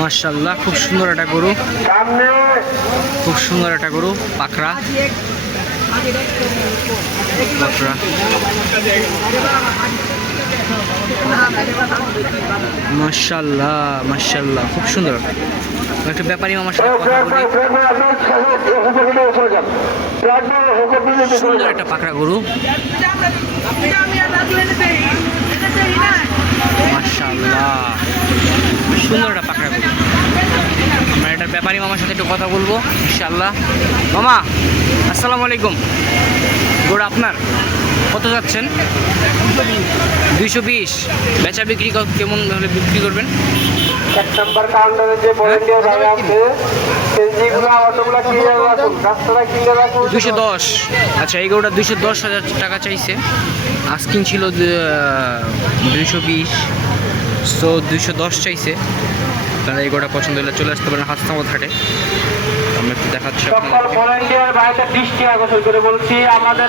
মার্শাল্লাহ খুব সুন্দর একটা গরু। খুব সুন্দর একটা গরু পাকড়া। পাকড়া। মার্শাল্লাহ মার্শাল্লাহ খুব সুন্দর। একটা ব্যাপারী আমার সাথে কথা বলি। সুন্দর একটা পাকড়া গরু। মার্শাল্লাহ সুন্দর একটা পাকড়া গরু আমরা এটার ব্যাপারী মামার সাথে একটু কথা বলব ইনশাল্লাহ মামা আসসালামু আলাইকুম। গরু আপনার? কত যাচ্ছেন? দুইশো বিশ। বেচা বিক্রি কেমন হলে বিক্রি করবেন? এক নম্বর কাউন্টারে যে ভলেন্টিয়ার ভাই আছে যেগুলো অটোগুলো ক্লিয়ার রাখুন রাস্তাটা ক্লিয়ার রাখুন। দুইশো দশ। আচ্ছা এই গরুটা দুশো দশ হাজার টাকা চাইছে। আস্কিন ছিল দুশো বিশ। সো দুশো দশ চাইছে। তাহলে এই গোটা পছন্দ হলে চলে আসতে পারেন হাসনাবাদ হাটে আমরা একটু দেখাচ্ছি সকল ভলেন্টিয়ার ভাইদের দৃষ্টি আকর্ষণ করে বলছি, আমাদের